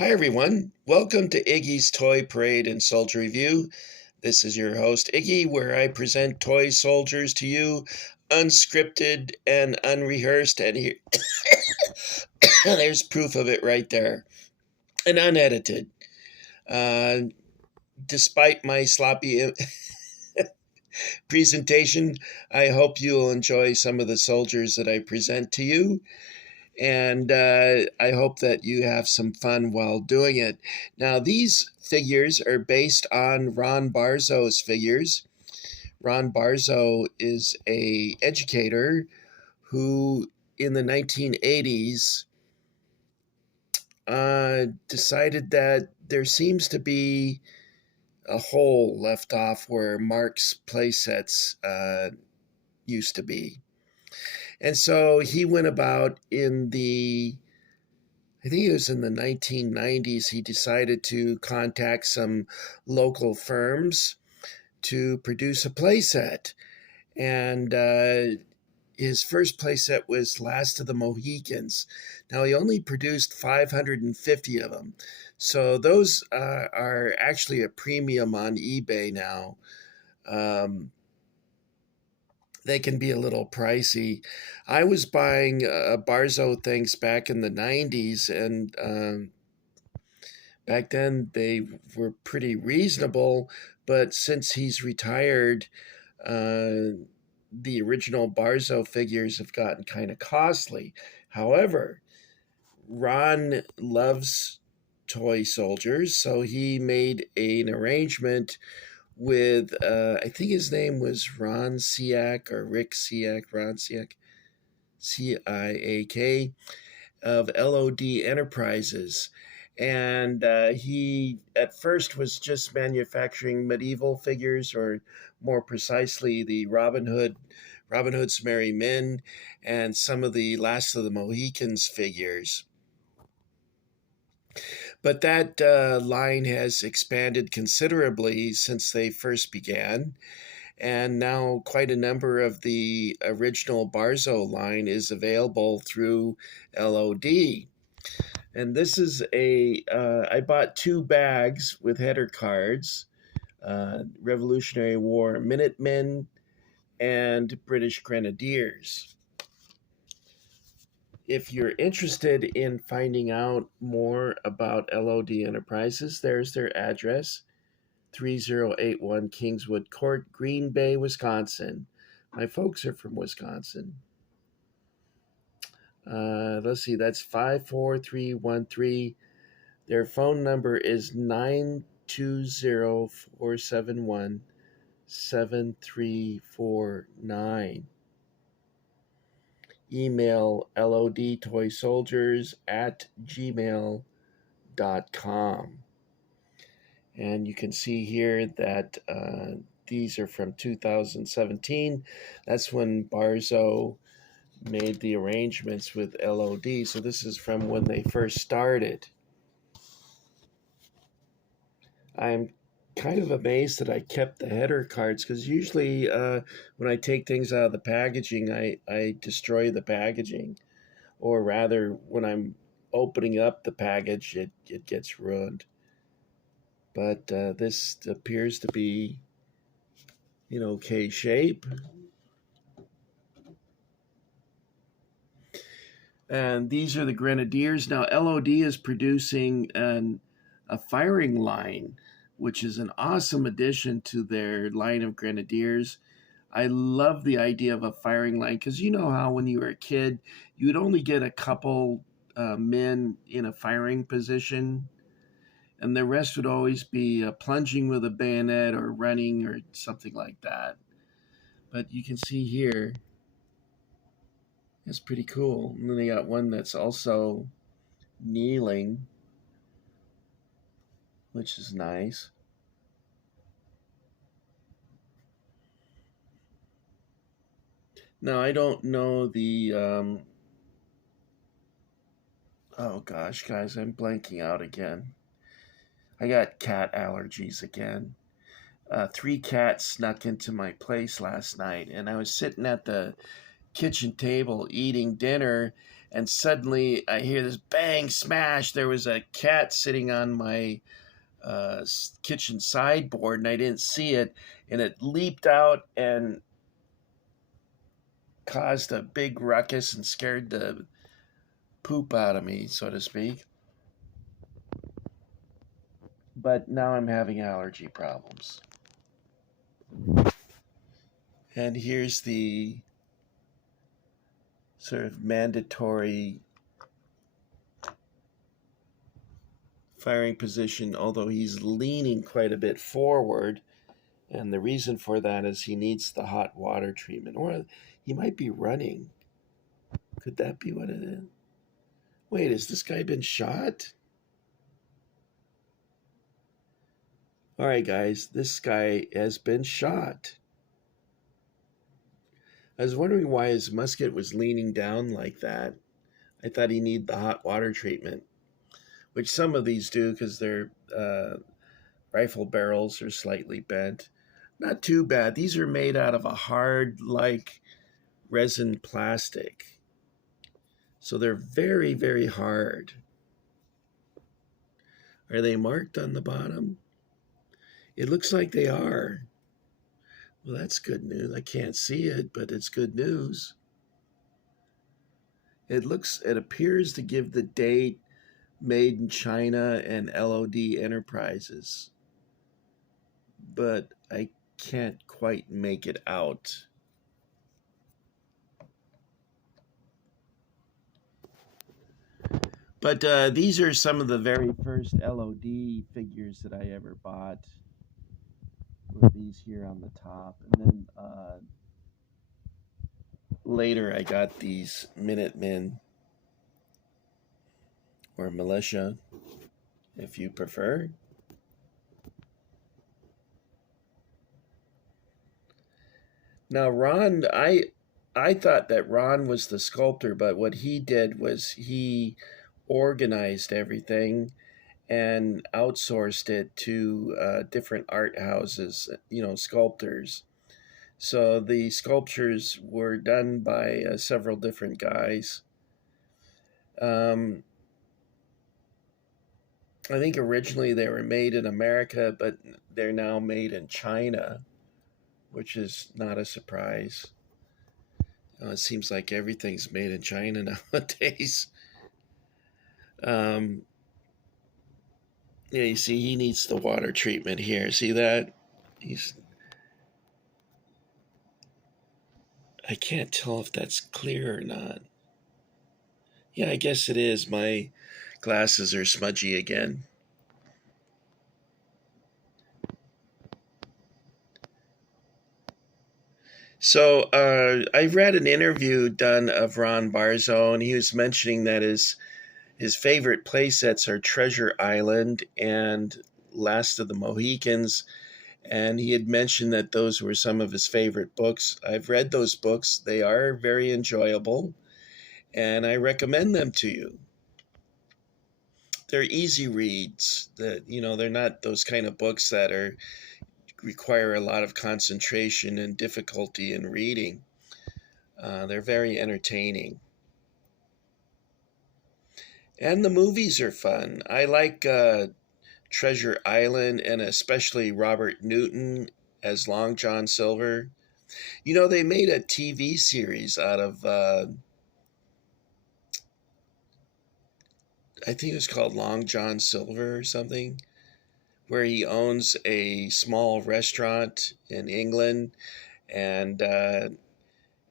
Hi, everyone. Welcome to Iggy's Toy Parade and Soldier Review. This is your host, Iggy, where I present toy soldiers to you, unscripted and unrehearsed. And here, there's proof of it right there, and unedited. Uh, Despite my sloppy presentation, I hope you'll enjoy some of the soldiers that I present to you. And I hope that you have some fun while doing it. Now, these figures are based on Ron Barzo's figures. Ron Barzo is a educator who, in the 1980s, decided that there seems to be a hole left off where Mark's playsets used to be. And so he went about I think it was in the 1990s, he decided to contact some local firms to produce a playset. And his first playset was Last of the Mohicans. Now, he only produced 550 of them. So those are actually a premium on eBay now. They can be a little pricey. I was buying Barzo things back in the 90s, and back then they were pretty reasonable. But since he's retired, the original Barzo figures have gotten kind of costly. However, Ron loves toy soldiers, so he made an arrangement with I think his name was Ron Siak or Rick Siak, Ron Siak, Ciak, of LOD Enterprises. And he at first was just manufacturing medieval figures, or more precisely, the Robin Hood's Merry Men, and some of the Last of the Mohicans figures. But that line has expanded considerably since they first began. And now quite a number of the original Barzo line is available through LOD. And this is I bought 2 bags with header cards, Revolutionary War Minutemen and British Grenadiers. If you're interested in finding out more about LOD Enterprises, there's their address, 3081 Kingswood Court, Green Bay, Wisconsin. My folks are from Wisconsin. Let's see, that's 54313. Their phone number is 920-471-7349. Email lodtoysoldiers@gmail.com. And you can see here that these are from 2017. That's when Barzo made the arrangements with LOD. So this is from when they first started. I'm kind of amazed that I kept the header cards, because usually when I take things out of the packaging, I destroy the packaging. Or rather, when I'm opening up the package, it gets ruined. But this appears to be in okay shape. And these are the Grenadiers. Now, LOD is producing a firing line, which is an awesome addition to their line of Grenadiers. I love the idea of a firing line, because you know how when you were a kid, you would only get a couple men in a firing position, and the rest would always be plunging with a bayonet or running or something like that. But you can see here, it's pretty cool. And then they got one that's also kneeling, which is nice. Now, I don't know the. Oh gosh, guys, I'm blanking out again. I got cat allergies again. 3 cats snuck into my place last night, and I was sitting at the kitchen table eating dinner, and suddenly I hear this bang smash. There was a cat sitting on my kitchen sideboard, and I didn't see it, and it leaped out and caused a big ruckus and scared the poop out of me, so to speak. But now I'm having allergy problems. And here's the sort of mandatory firing position, although he's leaning quite a bit forward. And the reason for that is he needs the hot water treatment. Or he might be running. Could that be what it is? Wait, has this guy been shot? All right, guys, this guy has been shot. I was wondering why his musket was leaning down like that. I thought he needed the hot water treatment, which some of these do because their rifle barrels are slightly bent. Not too bad. These are made out of a hard, like resin plastic. So they're very, very hard. Are they marked on the bottom? It looks like they are. Well, that's good news. I can't see it, but it's good news. It appears to give the date made in China and LOD Enterprises, but I can't quite make it out. But these are some of the very first LOD figures that I ever bought. With these here on the top, and then later I got these Minutemen or militia, if you prefer. Now I thought that Ron was the sculptor, but what he did was he organized everything and outsourced it to different art houses, sculptors. So the sculptures were done by several different guys. Um, I think originally they were made in America, but they're now made in China, which is not a surprise. It seems like everything's made in China nowadays. Um, yeah, you see, he needs the water treatment here. See that? He's. I can't tell if that's clear or not. Yeah, I guess it is. My glasses are smudgy again. So I read an interview done of Ron Barzo, and he was mentioning that his favorite play sets are Treasure Island and Last of the Mohicans, and he had mentioned that those were some of his favorite books. I've read those books; they are very enjoyable, and I recommend them to you. They're easy reads. That they're not those kind of books that are require a lot of concentration and difficulty in reading. They're very entertaining. And the movies are fun. I like Treasure Island and especially Robert Newton as Long John Silver. They made a TV series out of, I think it was called Long John Silver or something, where he owns a small restaurant in England and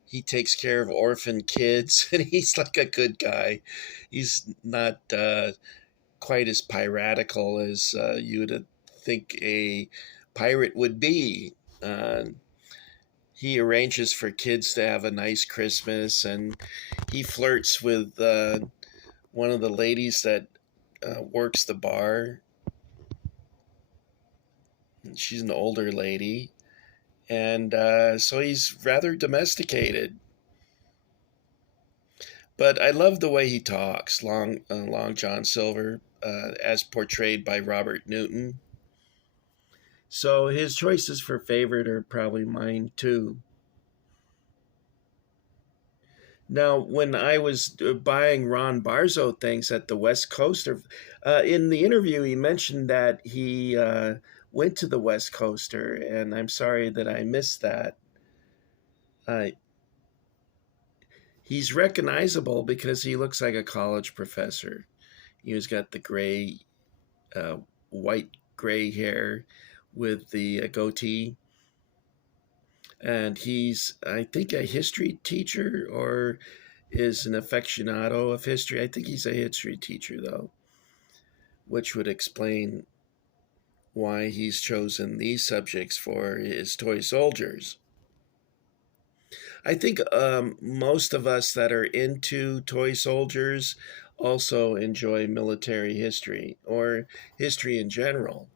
he takes care of orphan kids and he's like a good guy. He's not quite as piratical as you would think a pirate would be. He arranges for kids to have a nice Christmas, and he flirts with one of the ladies that works the bar. She's an older lady, and so he's rather domesticated. But I love the way he talks, Long John Silver, as portrayed by Robert Newton. So his choices for favorite are probably mine too. Now, when I was buying Ron Barzo things at the West Coast, in the interview, he mentioned that he went to the West Coaster, and I'm sorry that I missed that. Uh, he's recognizable because he looks like a college professor. He's got the gray, uh, white gray hair with the goatee, and he's, I think, a history teacher or is an aficionado of history. I think he's a history teacher, though, which would explain why he's chosen these subjects for his toy soldiers. I think most of us that are into toy soldiers also enjoy military history or history in general.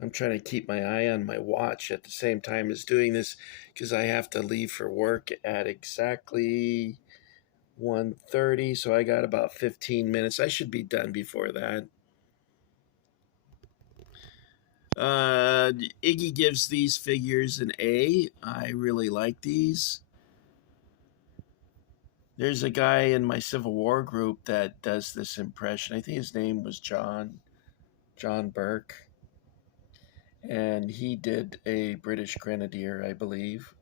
I'm trying to keep my eye on my watch at the same time as doing this because I have to leave for work at exactly 1:30, so I got about 15 minutes. I should be done before that. Uh, Iggy gives these figures an A. I really like these. There's a guy in my Civil War group that does this impression. I think his name was John Burke, and he did a British Grenadier, I believe.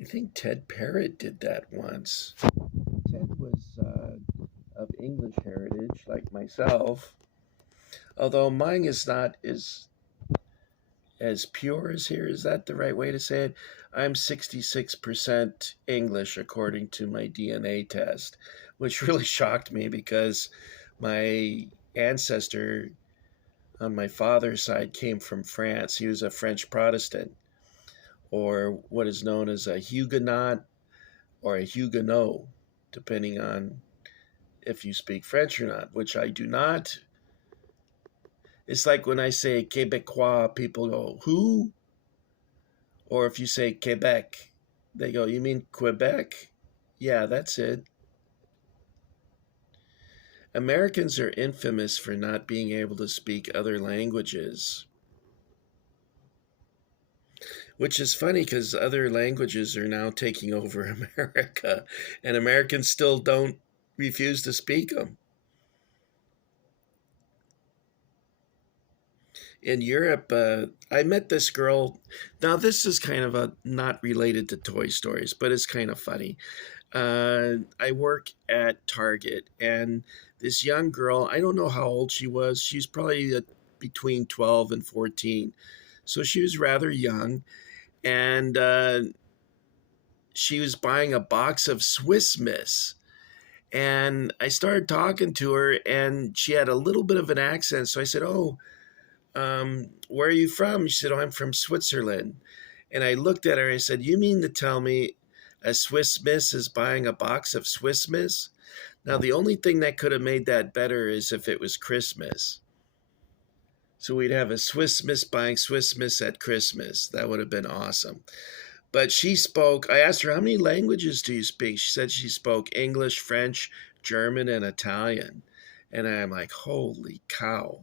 I think Ted Parrott did that once. Ted was of English heritage, like myself, although mine is not as pure as here. Is that the right way to say it? I'm 66% English according to my DNA test, which really shocked me because my ancestor on my father's side came from France. He was a French Protestant, or what is known as a Huguenot or a Huguenot, depending on if you speak French or not, which I do not. It's like when I say Quebecois, people go, who? Or if you say Quebec, they go, you mean Quebec? Yeah, that's it. Americans are infamous for not being able to speak other languages, which is funny because other languages are now taking over America, and Americans still don't refuse to speak them. In Europe, I met this girl. Now, this is kind of a not related to Toy Stories, but it's kind of funny. I work at Target, and this young girl, I don't know how old she was. She's probably between 12 and 14. So she was rather young, and she was buying a box of Swiss Miss. And I started talking to her, and she had a little bit of an accent. So I said, "Oh, where are you from?" She said, "Oh, I'm from Switzerland." And I looked at her and I said, "You mean to tell me a Swiss Miss is buying a box of Swiss Miss?" Now, the only thing that could have made that better is if it was Christmas. So we'd have a Swiss Miss buying Swiss Miss at Christmas. That would have been awesome. But she spoke, I asked her, "How many languages do you speak?" She said she spoke English, French, German, and Italian. And I'm like, holy cow.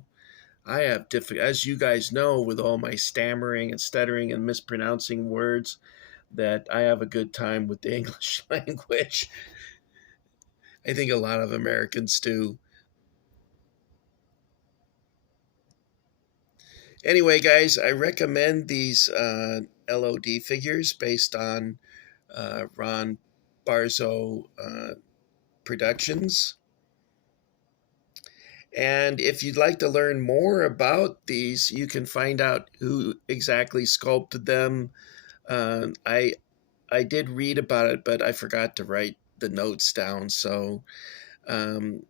I have as you guys know, with all my stammering and stuttering and mispronouncing words, that I have a good time with the English language. I think a lot of Americans do. Anyway, guys, I recommend these LOD figures based on Ron Barzo productions. And if you'd like to learn more about these, you can find out who exactly sculpted them. I did read about it, but I forgot to write the notes down. So um,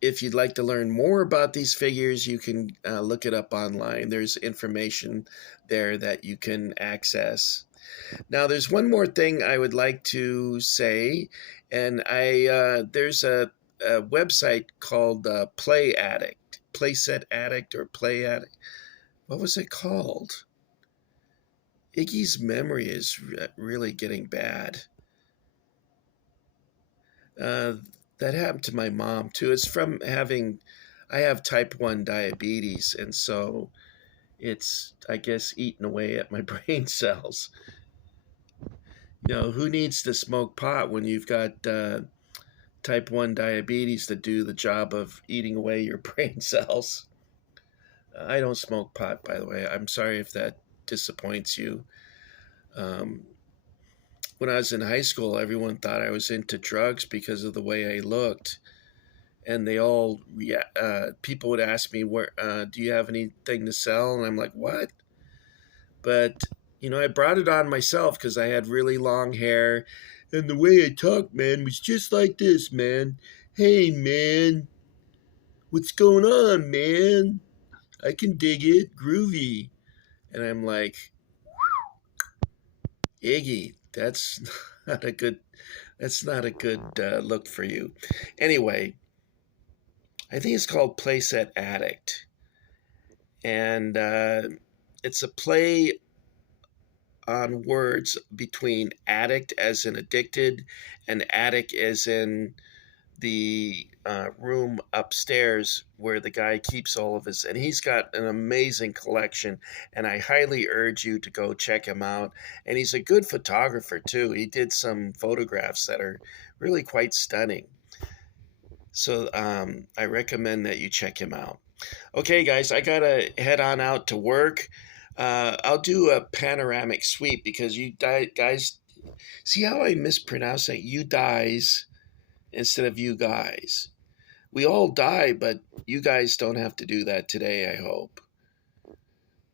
if you'd like to learn more about these figures, you can look it up online. There's information there that you can access. Now, there's one more thing I would like to say, and there's a website called Play Addict, Playset Addict, or Play Addict. What was it called? Iggy's memory is really getting bad. Uh, that happened to my mom too. It's from having, I have type 1 diabetes, and so it's, I guess, eating away at my brain cells. Who needs to smoke pot when you've got type 1 diabetes to do the job of eating away your brain cells? I don't smoke pot, by the way. I'm sorry if that disappoints you. Um, when I was in high school, everyone thought I was into drugs because of the way I looked. And they all, people would ask me, "Where do you have anything to sell?" And I'm like, "What?" But I brought it on myself because I had really long hair, and the way I talked, man, was just like this, man. Hey, man, what's going on, man? I can dig it, groovy. And I'm like, Iggy, that's not a good, look for you. Anyway, I think it's called Playset Addict, and it's a play on words between addict as in addicted and attic as in the room upstairs where the guy keeps all of his, and he's got an amazing collection, and I highly urge you to go check him out. And he's a good photographer too. He did some photographs that are really quite stunning, so I recommend that you check him out. Okay, guys, I gotta head on out to work. I'll do a panoramic sweep because guys, see how I mispronounce that? You guys instead of you guys. We all die, but you guys don't have to do that today, I hope.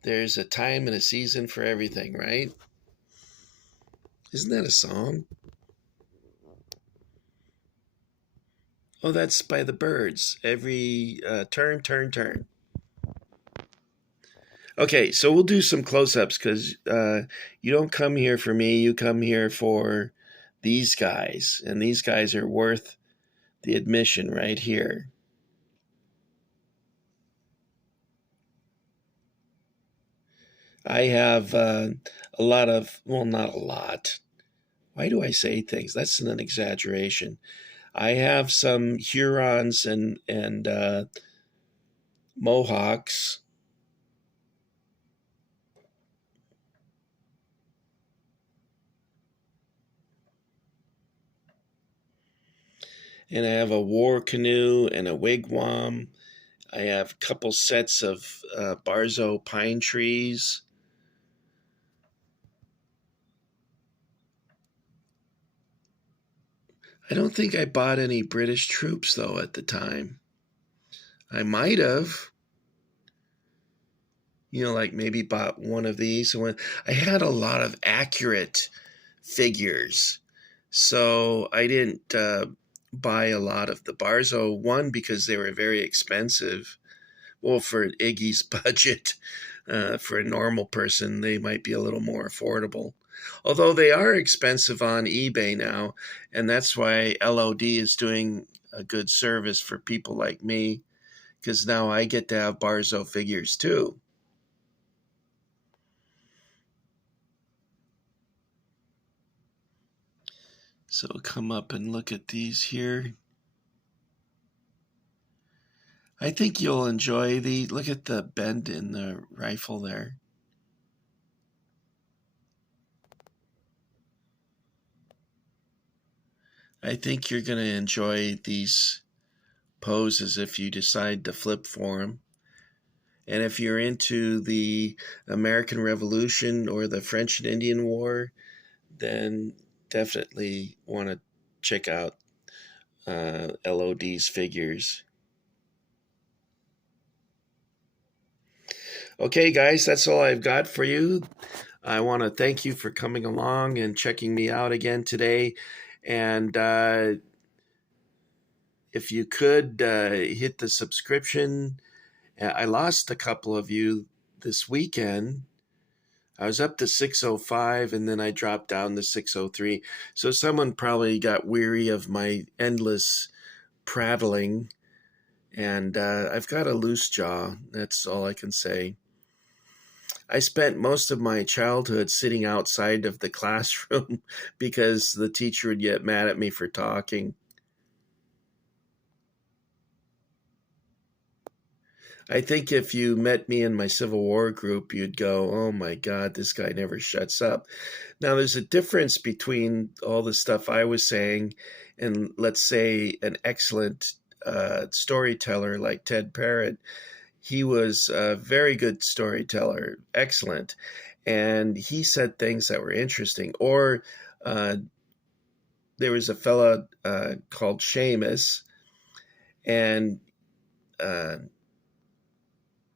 There's a time and a season for everything, right? Isn't that a song? Oh, that's by the Birds. Every turn, turn, turn. Okay, so we'll do some close-ups because you don't come here for me. You come here for these guys, and these guys are worth the admission right here. I have a lot of, well, not a lot. Why do I say things? That's an exaggeration. I have some Hurons and Mohawks. And I have a war canoe and a wigwam. I have a couple sets of Barzo pine trees. I don't think I bought any British troops, though, at the time. I might have. Like maybe bought one of these. I had a lot of accurate figures. So I didn't buy a lot of the Barzo, one, because they were very expensive. Well, for Iggy's budget, for a normal person, they might be a little more affordable. Although they are expensive on eBay now, and that's why LOD is doing a good service for people like me, because now I get to have Barzo figures too. So come up and look at these here. I think you'll enjoy the, look at the bend in the rifle there. I think you're going to enjoy these poses if you decide to flip for them. And if you're into the American Revolution or the French and Indian War, then definitely want to check out LOD's figures. Okay, guys, that's all I've got for you. I want to thank you for coming along and checking me out again today. And if you could hit the subscription. I lost a couple of you this weekend. I was up to 605 and then I dropped down to 603. So someone probably got weary of my endless prattling. And I've got a loose jaw. That's all I can say. I spent most of my childhood sitting outside of the classroom because the teacher would get mad at me for talking. I think if you met me in my Civil War group, you'd go, oh my God, this guy never shuts up. Now, there's a difference between all the stuff I was saying and, let's say, an excellent storyteller like Ted Parrott. He was a very good storyteller, excellent. And he said things that were interesting. Or uh, there was a fella called Seamus, and uh,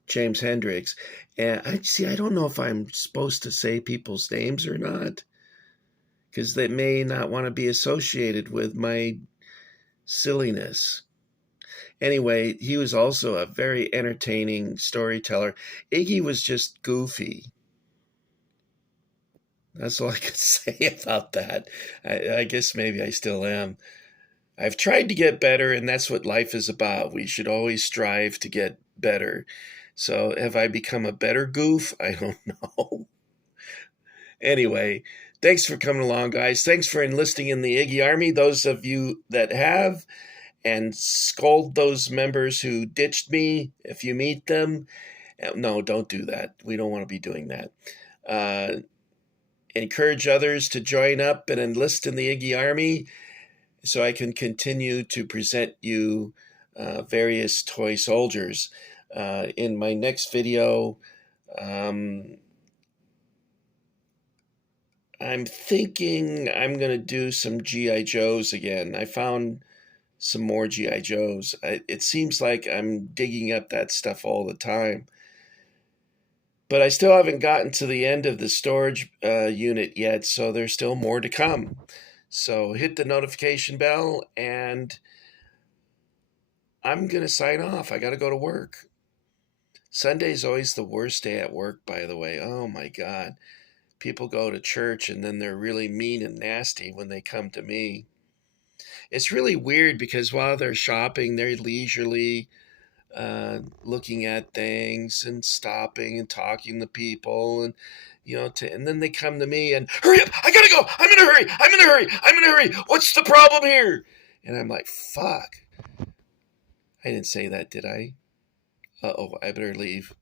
James Hendricks. And I don't know if I'm supposed to say people's names or not, because they may not want to be associated with my silliness. Anyway, he was also a very entertaining storyteller. Iggy was just goofy. That's all I could say about that. I guess maybe I still am. I've tried to get better, and that's what life is about. We should always strive to get better. So, have I become a better goof? I don't know. Anyway, thanks for coming along, guys. Thanks for enlisting in the Iggy Army, those of you that have, and scold those members who ditched me if you meet them. No, don't do that. We don't want to be doing that. Uh, Encourage others to join up and enlist in the Iggy Army so I can continue to present you various toy soldiers. In my next video, um, I'm thinking I'm going to do some G.I. Joes again. I found some more G.I. Joes. It seems like I'm digging up that stuff all the time. But I still haven't gotten to the end of the storage unit yet, so there's still more to come. So hit the notification bell, and I'm going to sign off. I got to go to work. Sunday's always the worst day at work, by the way. Oh my God. People go to church and then they're really mean and nasty when they come to me. It's really weird because while they're shopping, they're leisurely looking at things and stopping and talking to people, and and then they come to me and, hurry up, I gotta go, I'm in a hurry, I'm in a hurry, I'm in a hurry, what's the problem here? And I'm like, fuck, I didn't say that, did I? Uh-oh, I better leave.